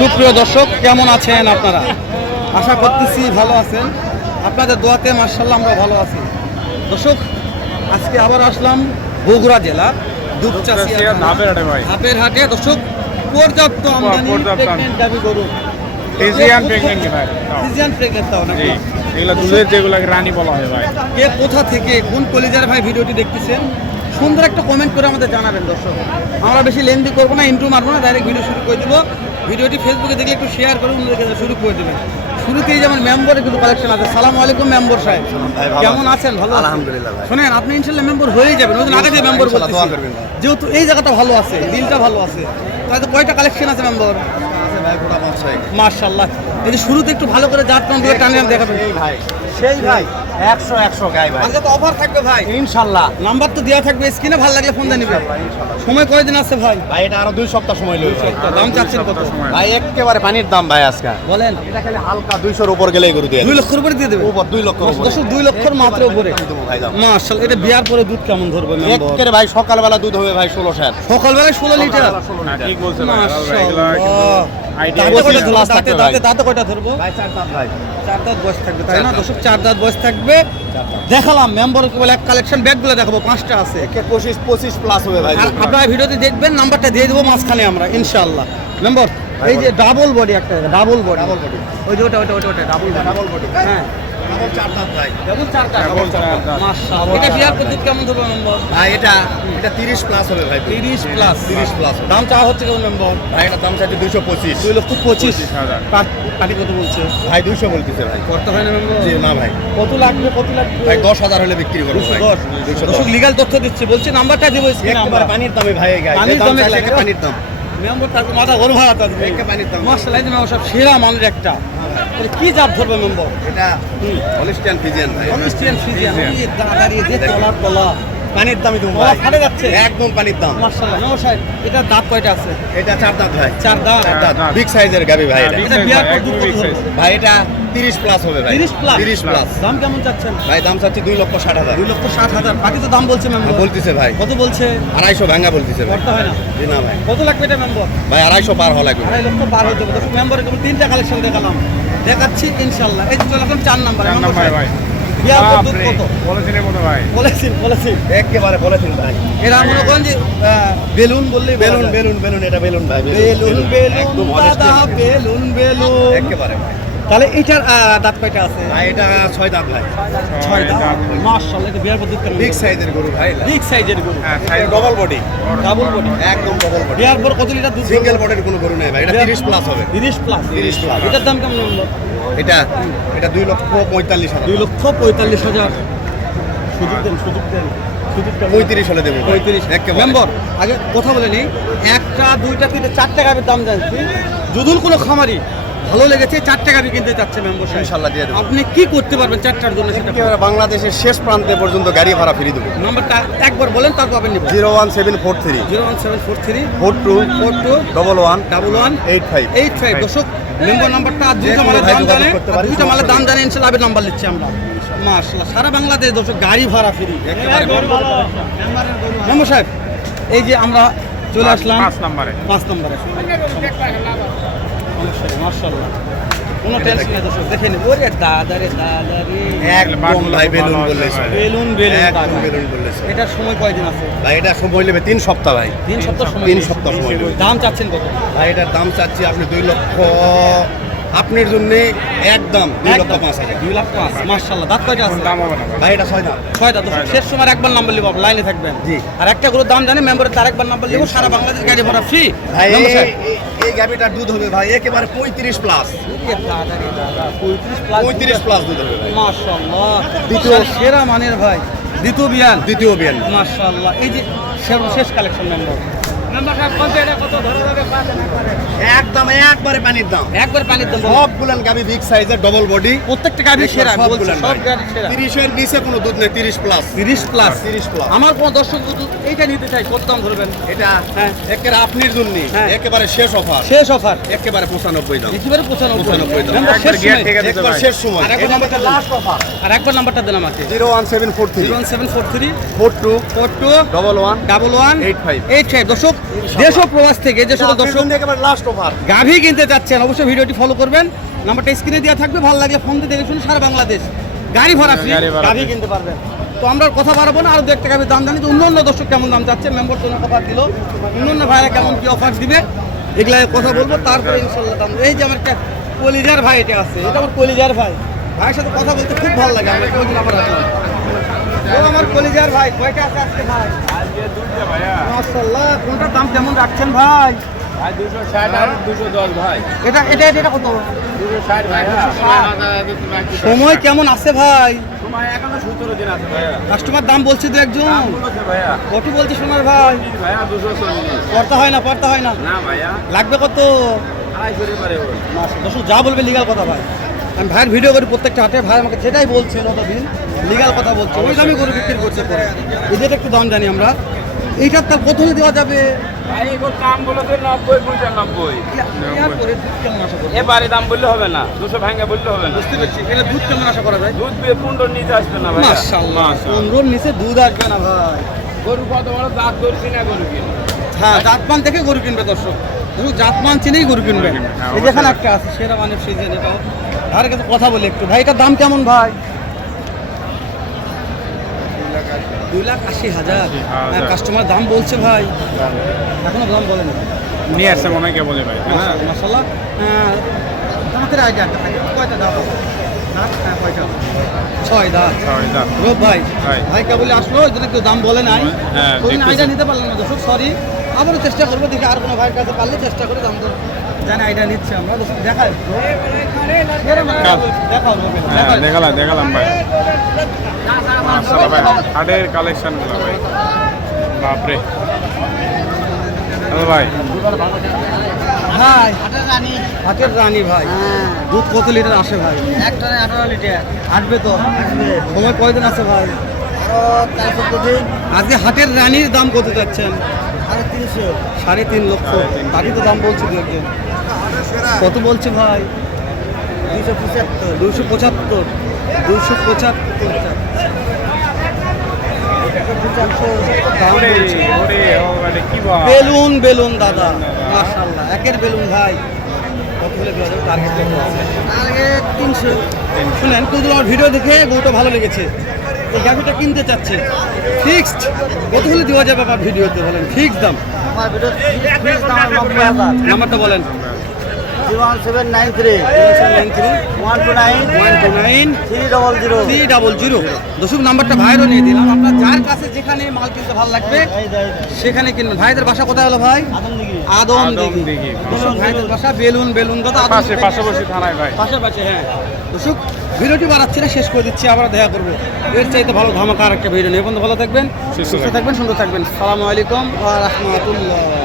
সুপ্রিয় দর্শক কেমন আছেন আপনারা? আশা করতেছি ভালো আছেন। আপনাদের দোয়াতে মার্শাল্লাহ আমরা ভালো আছি। দর্শক আজকে আবার আসলাম বগুড়া জেলা ধাপের হাটে। দর্শক পর্যাপ্ত পর্যাপ্ত গরু ফ্রিজিয়ান প্রেগনেন্ট ভাই? তাও। প্রেগনেন্ট তাও নাকি এগুলো দুধের যেগুলোকে রানী বলা হয় ভাই। কে কোথা থেকে কোন কলেজের ভাই ভিডিওটি দেখতেছেন সুন্দর একটা কমেন্ট করে আমাদের জানাবেন দর্শক। আমরা বেশি লেন্দি করব না ইন্টু মারবো না ডাইরেক্ট ভিডিও শুরু করে দেবো। ভিডিওটি ফেসবুকে দেখলে একটু শেয়ার করে অন্যদেরকে শুরু করে দেবেন। শুরুতেই যেমন মেম্বরের কিন্তু কালেকশন আছে। সালাম আলাইকুম মেম্বর সাহেব। কেমন আছেন? ভালো আলহামদুলিল্লাহ শোনেন আপনি ইনশাল্লাহ মেম্বার হয়ে যাবেন। ওই আগে যে মেম্বার। যেহেতু এই জায়গাটা ভালো আছে দিলটা ভালো আছে তাহলে কয়টা কালেকশন আছে মেম্বার মার্শাল্লাহ যদি শুরুতে একটু ভালো করে জাত নাম দিয়ে টানিয়ে দেখাবেন। সেই ভাই সেই ভাই। একশো একশো গাই ভাই। আজকে তো অফার থাকবে ভাই। ইনশাল্লাহ। নাম্বার তো দেওয়া থাকবে স্ক্রিনে ভালো লাগলে ফোন দিয়ে নিবে। সময় কয়দিন আছে ভাই? ভাই এটা আরও দুই সপ্তাহ সময় লই দাম চাচ্ছেন কত? সময় ভাই একেবারে পানির দাম ভাই আজকে। বলেন। এটা খালি হালকা দুইশোর উপর গেলেই গরু দিয়ে দুই লক্ষর উপরে দিয়ে দেবে? উপর দুই লক্ষ। দুই লক্ষর মাত্র উপরে। মার্শাল এটা বিয়ার পরে দুধ কেমন ধরবে একেবারে ভাই সকালবেলা দুধ হবে ভাই ষোলো সাত সকালবেলায় ষোলো লিটার? না ঠিক বলছে ভাই এগুলো মাশাআল্লাহ। কিন্তু আইডিয়া দাঁতে কয়টা ধরবো? glass দাঁতে দাঁতে কয়টা ধরবো? ভাই চার দাম ভাই। চার দাঁত বয়স থাকবে তাই না? দর্শক চার দাঁত বয়স থাকবে। দেখালাম মেম্বার বলে এক কালেকশন ব্যাগগুলো দেখাবো পাঁচটা আছে। একে পঁচিশ পঁচিশ প্লাস হবে ভাই। আর আপনারা ভিডিওতে দেখবেন নাম্বারটা দিয়ে দেবো মাঝখানে আমরা ইনশাল্লাহ মেম্বার এই যে ডাবল বডি একটা ডাবল বডি Double body। ওই যে ওটা ওটা ওটা ওটা ডাবল ডাবল বডি হ্যাঁ। ডাবল দাম ভাই। ডাবল চারটা Double চার দাঁত। মাশাআল্লাহ। এটা বিয়ার পদ্ধতি কেমন ধরবে মেম্বার? ভাই এটা এটা তিরিশ প্লাস হবে ভাই। তিরিশ প্লাস তিরিশ প্লাস দাম চাওয়া হচ্ছে কেমন মেম্বার? ভাই এটা দাম চাইছে দুইশো পঁচিশ। দুই লক্ষ পঁচিশ। হাজার। পাটি কত বলছে? ভাই দুইশো বলতেছে ভাই। করতে হয় না মেম্বার? না ভাই। কত লাগবে কত লাগবে? ভাই দশ হাজার হলে বিক্রি করব দশ লিগাল তথ্য দিচ্ছে। বলছে নাম্বারটা দেবো একেবারে পানির দামে ভাই পানির দাম পানির দাম। মেম্বার তারপর মাথা গরম ভাড়া থাকবে যে মেম্বার সব সেরা মানের একটা। কি জাত ধরবে মেম্বার? এটা অলিস্টিয়ান ফিজিয়ান ভাই। ফিজিয়ান দাঁড়িয়ে দিয়ে তলার তলা। পানির দামই ফাটে যাচ্ছে। একদম পানির দাম। মেম্বার সাহেব এটার দাঁত কয়টা আছে? এটা চার দাঁত ভাই। চার দাঁত? চার দাঁত। বিগ সাইজের গাবি ভাই হ্যাঁ, এটা। এটা বিয়ার ভাই, দুধ কত size। ভাই এটা তিরিশ প্লাস হবে ভাই। তিরিশ প্লাস তিরিশ প্লাস দাম কেমন চাচ্ছেন? ভাই দাম চাচ্ছি দুই লক্ষ ষাট হাজার। দুই লক্ষ ষাট হাজার। বাকি তো দাম বলছে মেম্বার বলতেছে ভাই। কত বলছে? আড়াইশো ভাঙ্গা বলতেছে ভাই। করতে হয় না। জি না ভাই। কত লাগবে এটা মেম্বার ভাই আড়াইশো পার হওয়া লাগবে। আড়াই লক্ষ পার হতে হবে মেম্বারে কেবল তিনটা কালেকশন দেখালাম। দেখাচ্ছি ইনশাল্লাহ এই চলে এখন চার নাম্বার চার নাম্বারে ভাই। এরা মনে করেন যে বেলুন বললে বেলুন বেলুন বেলুন এটা বেলুন ভাই বেলুন বেলুন বেলুন। বেলুন একেবারে। ভাই তাহলে এটার দাঁত কয়টা আছে? ভাই এটা ছয় দাঁত ভাই। ছয় দাঁত। মাশাআল্লাহ এটা বিয়ার কেমন? বিগ সাইজের গরু ভাই বিগ সাইজের গরু? হ্যাঁ ডবল বডি ডাবল বডি একদম ডবল বডি বিয়ার পর কত লিটার দুধ সিঙ্গেল বডির কোনো গরু নেই ভাই এটা তিরিশ প্লাস হবে। 30 প্লাস 30 প্লাস এটার দাম কেমন হলো? এটা এটা দুই লক্ষ পঁয়তাল্লিশ হাজার। দুই লক্ষ পঁয়তাল্লিশ হাজার। সুযোগ দেন সুযোগ দেন পঁয়ত্রিশ হলে দেবো পঁয়ত্রিশ। মেম্বর আগে কথা বলে নেই। একটা দুইটা তিনটে চারটে গাড়ির দাম জানছি। যদুল কোনো খামারি ভালো লেগেছে চারটে গাড়ি কিনতে চাচ্ছে মেম্বর সাহেব ইনশাল্লাহ দিয়ে দেবো। আপনি কি করতে পারবেন চারটার জন্য সেটা একেবারে বাংলাদেশের শেষ প্রান্তে পর্যন্ত গাড়ি ভাড়া ফ্রি দেবো। নাম্বারটা একবার বলেন তারপর আপনি নেবেন। Zero one seven four three. Zero one seven four three. Four two. Four two. Double one. Double one. Eight five. Eight five. দর্শক মেম্বার নাম্বারটা আর দুইটা মালের দাম জানে দুইটা মালের দাম জানে ইনশাল্লাহ নাম্বার নিচ্ছি আমরা। মাশাল্লাহ সারা বাংলাদেশ দর্শক গাড়ি ভাড়া ফ্রি। একেবারে মেম্বার সাহেব এই যে আমরা চলে আসলাম। পাঁচ নাম্বারে। পাঁচ নম্বরে। মার্শাল্লাহ কোনো টেনশন নেই দর্শক দেখে নিন। ওরে দাদা রে দাদা রে। একদম ভাই বেলুন বললে বেলুন বেলুন একদম। বেলুন বললে চলে। এটার সময় কয়দিন আছে? ভাই এটা সময় নেবে তিন সপ্তাহ ভাই। তিন সপ্তাহ সময় তিন সপ্তাহ সময় নেবে। দাম চাচ্ছেন কত? ভাই এটার দাম চাচ্ছি আপনি দুই লক্ষ আপনার জন্য একদম দুই লক্ষ পাঁচ হাজার। দুই লাখ পাঁচ। মার্শাল্লাহ দাঁত কয়টা আছে? দাম হবে না ভাই। এটা ছয় দাম। ছয় দাঁত। শেষ সময় একবার নাম্বার লিব লাইনে থাকবেন। জি। আর একটা করে দাম জানে মেম্বারের তার একবার নাম্বার লিব সারা বাংলাদেশ গাড়ি ভাড়া ফ্রি ভাই এই- এই দুধ হবে ভাই একেবারে পঁয়ত্রিশ প্লাস পঁয়ত্রিশ প্লাস দুধ হবে। ভাই। মাশাল্লাহ দ্বিতীয়- সেরা মানের ভাই। দ্বিতীয় বিয়ান। দ্বিতীয় বিয়ান। মাশাল্লাহ এই যে সর্বশেষ কালেকশন মেম্বার একদম একবারে পানির দাম। একবার পানির দাম সব গুলান গাবি বিগ সাইজের ডবল বডি প্রত্যেকটা গাড়ি সেরা সব নিচে কোনো দুধ নেই তিরিশ প্লাস তিরিশ প্লাস তিরিশ প্লাস আমার কোনো দর্শক যদি এইটা নিতে চাই কত দাম ধরবেন? এটা হ্যাঁ। একেবারে আপনার জন্য হ্যাঁ। একেবারে শেষ অফার শেষ অফার একেবারে পঁচানব্বই দাম। একেবারে পঁচানব্বই। পঁচানব্বই দাম। একবার শেষ সময়। আর একবার এটা নাম্বারটা লাস্ট অফার আর একবার নাম্বারটা দেন আমাকে zero one seven four three zero one seven four three four two four two double one double one eight five eight five দর্শক দেশ ও প্রবাস থেকে যে সকল দর্শক লাস্ট অফার গাভী কিনতে চাচ্ছেন অবশ্যই ভিডিওটি ফলো করবেন। নাম্বারটা স্ক্রিনে দেওয়া থাকবে ভালো লাগলে ফোন দিয়ে দেখে শুনে সারা বাংলাদেশ গাড়ি ভাড়া ফ্রি গাভী কিনতে পারবেন। তো আমরা কথা বাড়াবো না আরও দু একটা গাভীর দাম জানি যে অন্য অন্য দর্শক কেমন দাম চাচ্ছে? মেম্বার জন্য অফার দিল। অন্য অন্য ভাইরা কেমন কি অফার দিবে? এগুলা কথা বলব তারপরে ইনশাল্লাহ দাম এই যে আমার একটা কলিজার ভাই এটা আছে এটা আমার কলিজার ভাই। ভাইয়ের সাথে কথা বলতে খুব ভালো লাগে আমরা কেউ নাম্বার আমার কলিজার ভাই কয়টা আছে আজকে ভাই? কোনটার দাম কেমন রাখছেন ভাই? ভাই দুশো ষাট আর দুশো দশ ভাই। এটা এটা এটা কত? দুশো ষাট ভাইয়া সময় কেমন আছে ভাই? কাস্টমার দাম বলছে তো একজন। কত বলছে সোনার ভাই? পড়তে হয় না পড়তে হয় না। লাগবে কত? যা বলবে লিগাল কথা ভাই। আমি ভাইয়ের ভিডিও করি প্রত্যেকটা হাটে ভাই আমাকে যেটাই বলছে অতদিন লিগাল কথা বলছে ওই দামে গরু বিক্রি করছে পরে। এদের একটু দাম জানি আমরা। এইটার তার প্রথমে দেওয়া যাবে। এবারে দাম বললে হবে না দুশো ভাঙে বললে হবে না। বুঝতে পারছি। এটা দুধ কেমন আশা করা যায়? দুধ দিয়ে পনেরো নিতে আসবে না ভাই মাশাআল্লাহ। পনেরোর নিচে দুধ আসবে না ভাই। গরু কত বড়? দাঁত গরু কিনা গরু কিনা? হ্যাঁ জাতমান দেখে গরু কিনবে দর্শক। শুধু জাতমান চিনেই গরু কিনবে। কিনবে, হ্যাঁ, এই যেখানে একটা আছে সেরা মানে সিজন এটাও। আর কাছে কথা বলে একটু। ভাই এটার দাম কেমন ভাই? দুই লাখ আশি হাজার। কাস্টমার দাম বলছে ভাই। এখনও দাম বলে না নিয়ে আসছে মনে হয় কে বলে ভাই হ্যাঁ মাসাল্লাহ দাঁতের আইডিয়া কয়টা হ্যাঁ ছয় দাঁত ছয় দাঁত রোব ভাই ভাই। ভাই কেবল আসলো ওই জন্য কেউ দাম বলে নাই। হ্যাঁ। আইডিয়া নিতে পারলাম না দর্শক সরি আবারও চেষ্টা করব দেখি আর কোনো ভাইয়ের কাছে পারলে চেষ্টা করে দাম দর। জানি আইডিয়া নিচ্ছে আমরা। দেখাই। হ্যাঁ দেখালাম দেখালাম ভাই। মাশাআল্লাহ ভাই হাটের কালেকশন ভাই। বাপরে। হ্যালো ভাই। ভাই হাটের রানী। ভাই। দুধ কত লিটার আসে ভাই? এক টনে আঠারো লিটার। আসবে তো? সময় কয়দিন আছে ভাই? আজকে হাটের রানীর দাম কত যাচ্ছেন সাড়ে তিন লক্ষ। তারই তো দাম বলছে দু কত বলছে ভাই? দুইশো পঁচাত্তর দুশো পঁচাত্তর দুশো পঁচাত্তর। বেলুন বেলুন, দাদা মাশাল্লাহ একের বেলুন ভাই। টার্গেট তিনশো। শুনেন তুই আমার ভিডিও দেখে গরুটা ভালো লেগেছে। এই গাভিটা কিনতে চাচ্ছে। ফিক্সড। কত হলে দেওয়া যাবে আপনার ভিডিওতে বলেন? ফিক্সড দাম। আমার ভিডিও ফিক্সড দাম নব্বই হাজার নাম্বারটা বলেন। One seven nine three nine three one two nine one two nine three double zero three double zero দর্শক নাম্বারটা ভাইরও নিয়ে দিলাম। আপনার যার কাছে যেখানে মাল কিনতে ভালো লাগবে সেখানে কিনবেন ভাইদের বাসা কোথায় হলো ভাই? আদম দিঘি ভাইদের বাসা বেলুন বেলুন আদম পাশে পাশাপাশি থানায় ভাই। পাশাপাশি হ্যাঁ। দর্শক ভিডিওটি বাড়াচ্ছি না শেষ করে দিচ্ছি আবার দেখা করব। এর চাইতে ভালো ধামাকা আর একটা ভিডিও নিয়ে। এখন ভালো থাকবেন সুস্থ সুস্থ থাকবেন সুন্দর থাকবেন। সালামু আলাইকুম ওয়া রাহমাতুল্লাহ।